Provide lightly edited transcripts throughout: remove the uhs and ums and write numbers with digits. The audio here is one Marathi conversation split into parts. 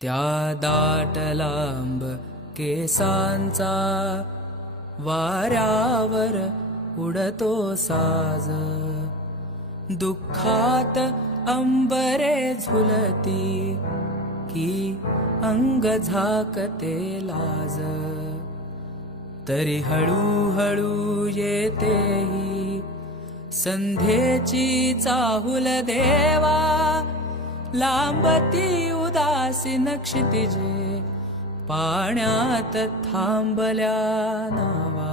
त्या दाट लांब केसांचा वाऱ्यावर उडतो साज, दुःखात अंबरे झुलती की अंग झाकते लाज. तरी हळूहळू येतेही संध्येची चाहुल देवा, लांबती उदासीन क्षितिजे पाण्यात थांबल्या नावा.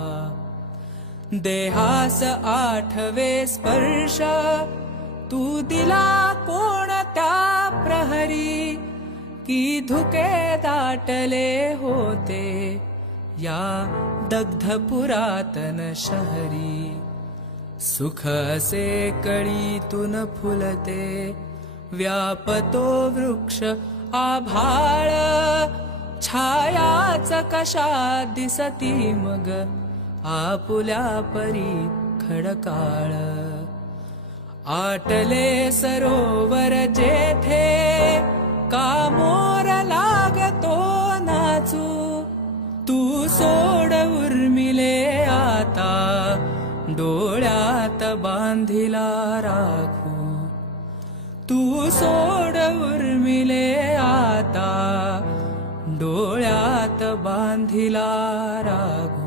देहास आठवे स्पर्श तू दिला कोणत्या प्रहरी, की धुके दाटले होते या दग्ध पुरातन शहरी. सुख असे कळीतून फुलते व्यापतो वृक्ष आभाळ, छायाच कशा दिसती मग आपुल्या परी खडकाळ. आटले सरोवर जेथे का मोर लागतो नाचू, तू सोड उर्मिले आता डोळ्यात बांधिला राखू. तू सोड उर्मिले आता डोळ्यात बांधिला राखू.